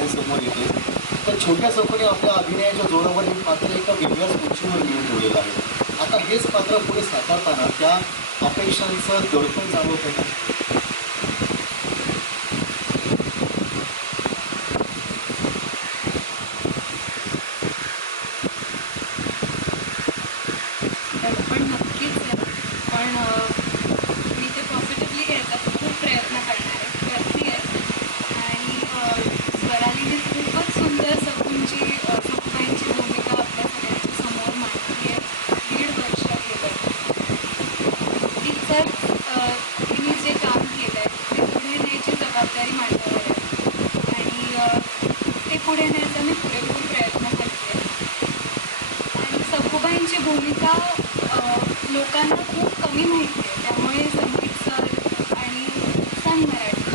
सगळ्यांसमोर येते. तर छोट्या सखूने आपल्या अभिनयाच्या जोरावर हे पात्र एका वेगळ्याच उंचीवर घेऊन ठेवलेलं आहे. आता हेच पात्र पुढे साकारताना त्या अपेक्षांचं दडपण जाणवत आहे. दडपण नक्कीच आहे. पण मी ते पॉझिटिव्हली घ्यायचा खूप प्रयत्न करणार आहे, करते आहे. आणि स्वरालीने खूपच सुंदर सखूबाईंची भूमिका आपल्या सगळ्यांच्या समोर मांडली आहे. 1.5 वर्ष केलं. तिचं तिने जे काम केलं आहे ते पुढे न्यायची जबाबदारी माझ्यावर आहे. आणि ते पुढे न्यायचा मी पुरेपूर प्रयत्न करते. आणि सखूबाईंची भूमिका लोकांना खूप कमी माहिती आहे. त्यामुळे संगीत सर आणि सन मराठी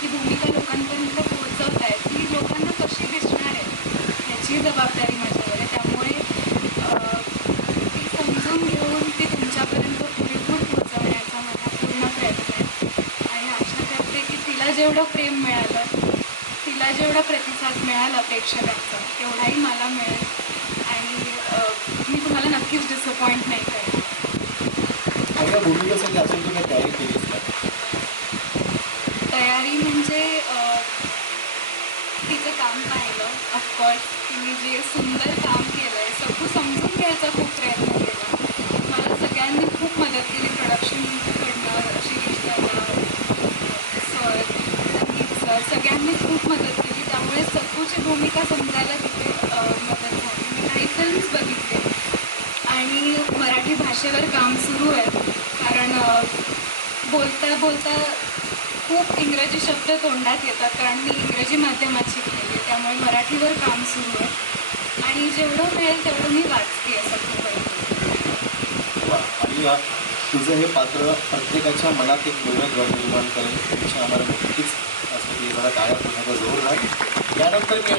ही भूमिका लोकांपर्यंत पोहोचवत आहेत. ती लोकांना कशी दिसणार आहे ह्याची जबाबदारी माझ्यावर आहे. त्यामुळे ती समजून घेऊन ती तुमच्यापर्यंत पुरेपूर पोहोचवण्याचा माझा पूर्ण प्रयत्न आहे. आणि आशा करते की तिला जेवढं प्रेम मिळालं, तिला जेवढा प्रतिसाद मिळाला प्रेक्षकांचा, तेवढाही मला मिळेल. आणि मी तुम्हाला नक्कीच डिसअपॉइंट नाही करणार. आणि या भूमिकेसाठी अजून तुम्ही तयारी केलीच का? तयारी म्हणजे तिचं काम पाहिलं. ऑफकोर्स तिने जे सुंदर काम केलं आहे, सगळं समजून घ्यायचा खूप प्रयत्न केला. मला सगळ्यांनी खूप मदत केली. प्रोडक्शनकडनं शिरीष दादा, सर, संगीत सर सगळ्यांनी खूप मदत केली. त्यामुळे सखूची भूमिका समजायला तिथे मदत झाली. मी काही फिल्म्स बघितले आणि मराठी भाषेवर काम सुरू आहे. कारण बोलता बोलता खूप इंग्रजी शब्द तोंडात येतात. कारण मी इंग्रजी माध्यमात शिकलेली आहे. त्यामुळे मराठीवर काम सुरू आहे. आणि जेवढं मिळेल तेवढं मी वाचते आहे सखूबाई. वा. आणि तुझं हे पात्र प्रत्येकाच्या मनात एक वेगळं घर निर्माण करेल. तुमच्या आम्हाला नक्कीच असं की जरा टाळ्या पुन्हा जोर राहील. यानंतर मी